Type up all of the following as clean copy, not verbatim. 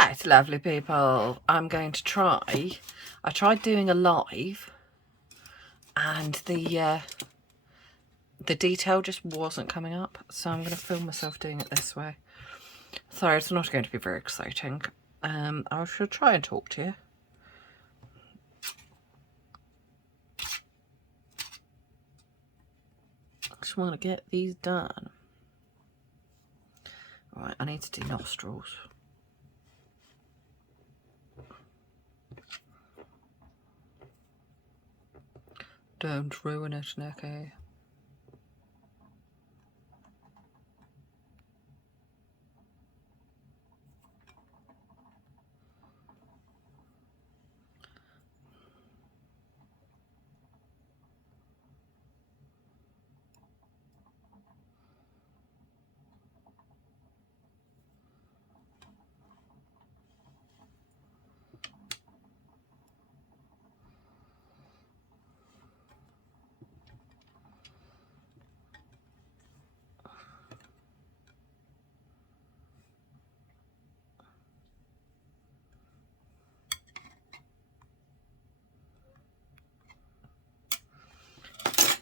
Right, lovely people, I'm going to try. I tried doing a live and the detail just wasn't coming up, so I'm going to film myself doing it this way. Sorry, it's not going to be very exciting. I should try and talk to you. I just want to get these done. Right, I need to do nostrils. Don't ruin it, Nicky.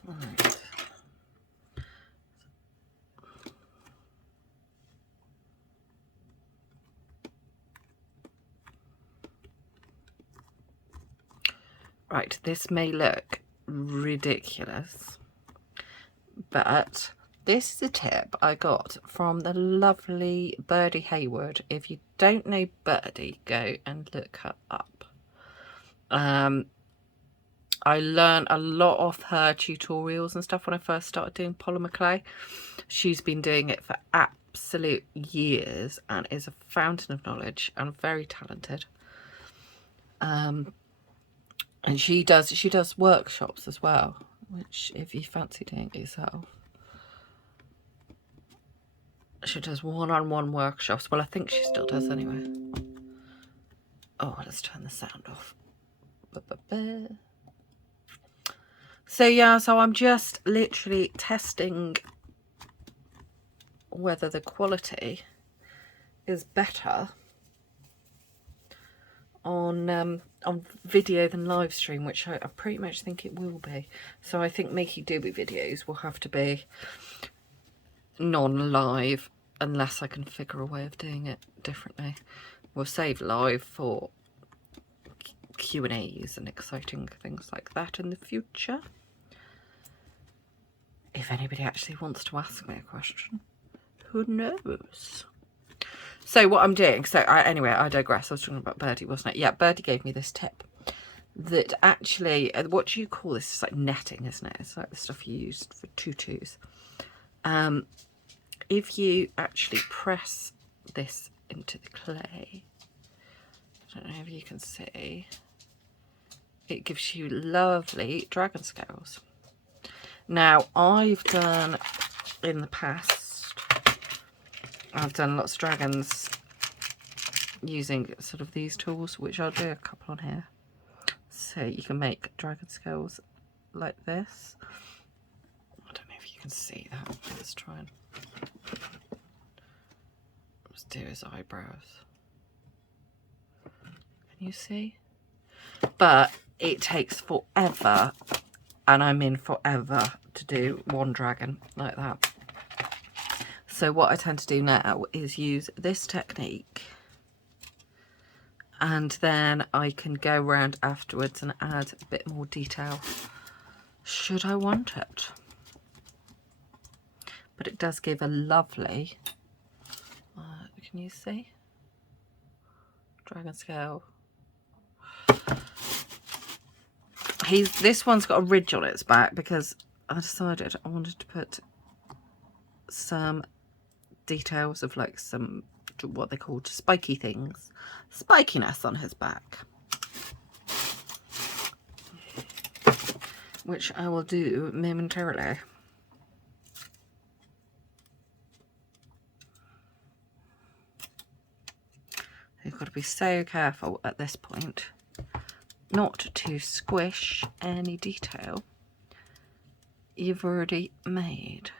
Right. Right, this may look ridiculous, but this is a tip I got from the lovely Birdie Hayward. If you don't know Birdie, go and look her up. I learned a lot of her tutorials and stuff when I first started doing Polymer Clay. She's been doing it for absolute years and is a fountain of knowledge and very talented. And she does workshops as well, which if you fancy doing it yourself. She does one-on-one workshops. Well, I think she still does anyway. Oh, let's turn the sound off. So yeah, so I'm just literally testing whether the quality is better on video than live stream, which I pretty much think it will be. So I think makey doey videos will have to be non-live unless I can figure a way of doing it differently. We'll save live for Q&As and exciting things like that in the future. If anybody actually wants to ask me a question, who knows? So what I'm doing, anyway, I digress. I was talking about Birdie, wasn't it? Yeah, Birdie gave me this tip that actually, what do you call this? It's like netting, isn't it? It's like the stuff you use for tutus. If you actually press this into the clay, I don't know if you can see, it gives you lovely dragon scales. Now, I've done, in the past, I've done lots of dragons using sort of these tools, which I'll do a couple on here. So you can make dragon scales like this. I don't know if you can see that. Let's try and let's do his eyebrows. Can you see? But it takes forever, and I mean forever, to do one dragon like that. So what I tend to do now is use this technique, and then I can go around afterwards and add a bit more detail should I want it. But it does give a lovely, can you see? Dragon scale. This one's got a ridge on its back because I decided I wanted to put some details of like some, what they call spiky things, spikiness on his back, which I will do momentarily. You've got to be so careful at this point not to squish any detail you've already made.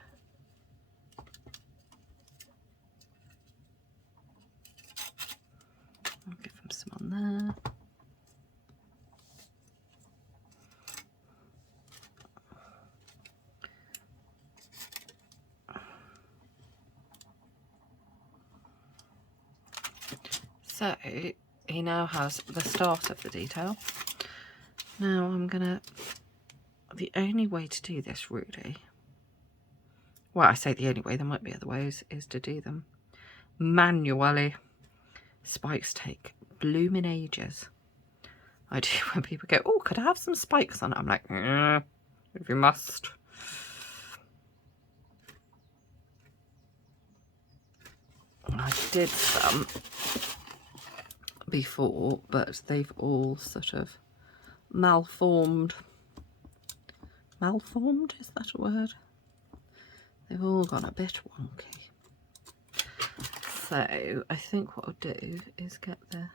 So he now has the start of the detail. Now I'm gonna, the only way to do this really, well, I say the only way, there might be other ways, is to do them manually. Spikes take blooming ages. I do when people go, oh, could I have some spikes on it? I'm like, if you must. I did some before, but they've all sort of malformed. Malformed, is that a word? They've all gone a bit wonky. So I think what I'll do is get the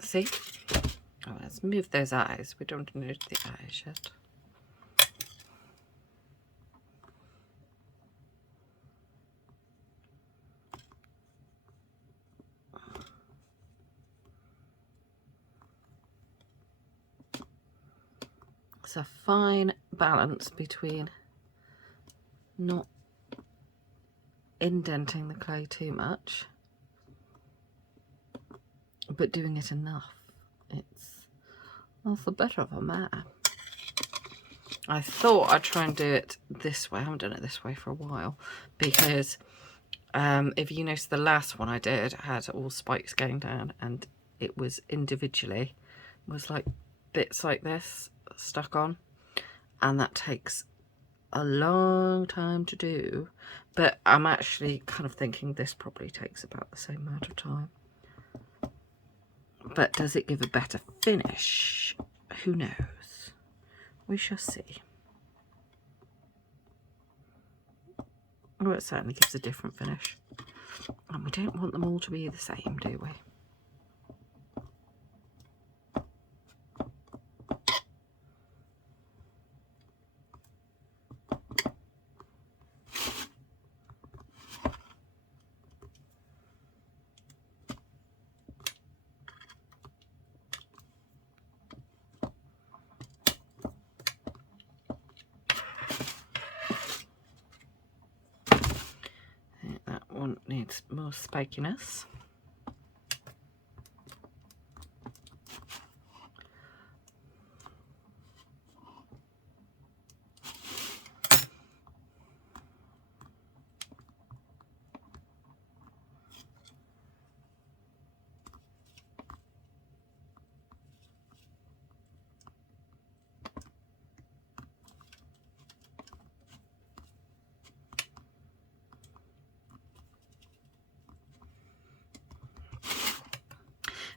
see? Oh, let's move those eyes. We don't need the eyes yet. It's a fine balance between not indenting the clay too much, but doing it enough. That's the better of a man. I thought I'd try and do it this way. I haven't done it this way for a while because if you notice, the last one I did had all spikes going down, and it was individually, was like bits like this stuck on, and that takes a long time to do. But I'm actually kind of thinking this probably takes about the same amount of time. But does it give a better finish? Who knows? We shall see. Oh, it certainly gives a different finish. And we don't want them all to be the same, do we? One needs more spikiness.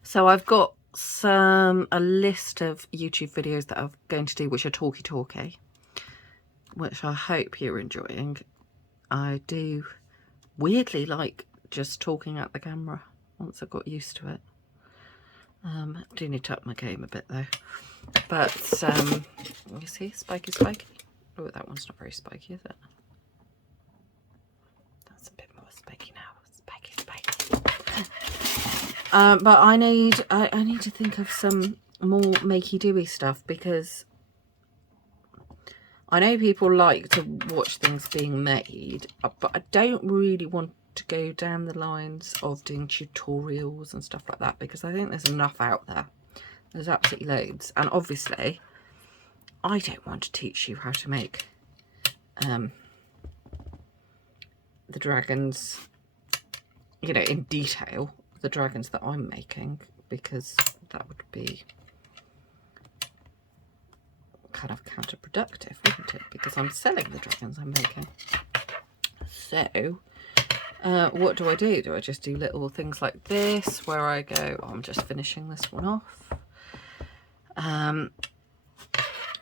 So I've got a list of YouTube videos that I'm going to do, which are talky, which I hope you're enjoying. I do weirdly like just talking at the camera once I got used to it. Do need to up my game a bit though. But you see, spiky. Oh, that one's not very spiky, is it? That's a bit more spiky now. Spiky. But I need to think of some more makey doey stuff, because I know people like to watch things being made, but I don't really want to go down the lines of doing tutorials and stuff like that, because I think there's enough out there. There's absolutely loads, and obviously I don't want to teach you how to make the dragons, you know, in detail, the dragons that I'm making, because that would be kind of counterproductive, wouldn't it? Because I'm selling the dragons I'm making. So what do? Do I just do little things like this where I go, oh, I'm just finishing this one off?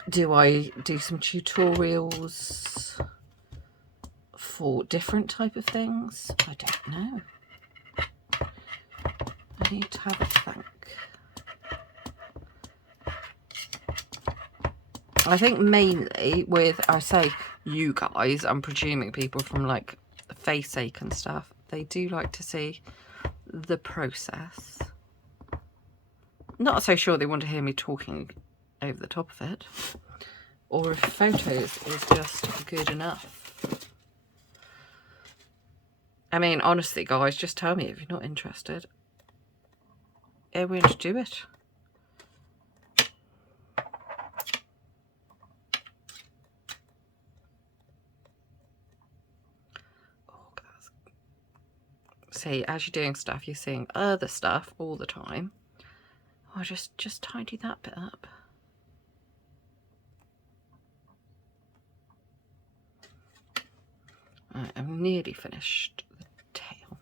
Do I do some tutorials for different type of things? I don't know. I need to have a think. I think mainly with, I say you guys, I'm presuming people from like Face Ache and stuff, they do like to see the process. Not so sure they want to hear me talking over the top of it, or if photos is just good enough. I mean, honestly, guys, just tell me if you're not interested. I won't do it. See, as you're doing stuff, you're seeing other stuff all the time. Oh, just tidy that bit up. Right, I've nearly finished the tail.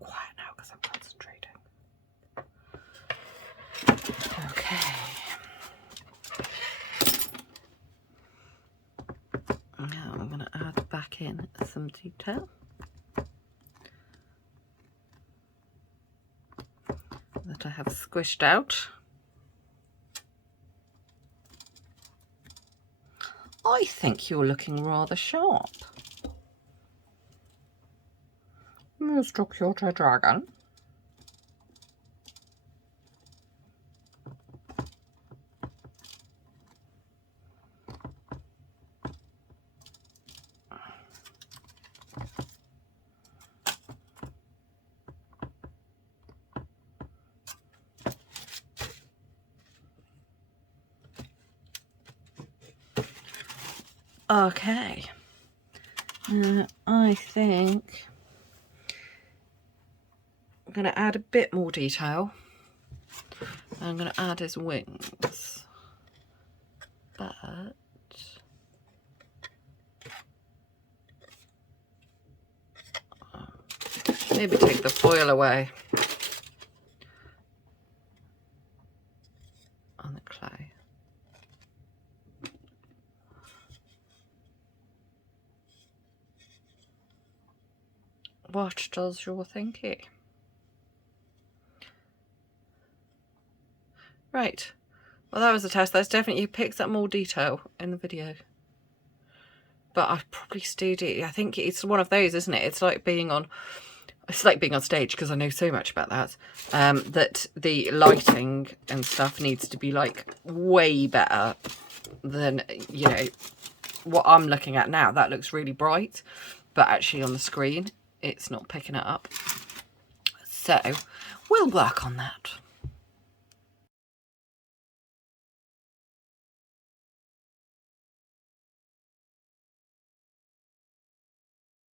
Quiet now because I'm concentrating. Okay. Now I'm going to add back in some detail. That I have squished out. I think you're looking rather sharp, Mr. Cutie Dragon. Okay, I think I'm going to add a bit more detail. I'm going to add his wings, but maybe take the foil away on the clay. What does your thinking? Right, well that was a test. That's definitely picks up more detail in the video, but I'd probably still do. I think it's one of those, isn't it? It's like being on stage, because I know so much about that, that the lighting and stuff needs to be like way better than, you know, what I'm looking at now. That looks really bright, but actually on the screen it's not picking it up, so we'll work on that.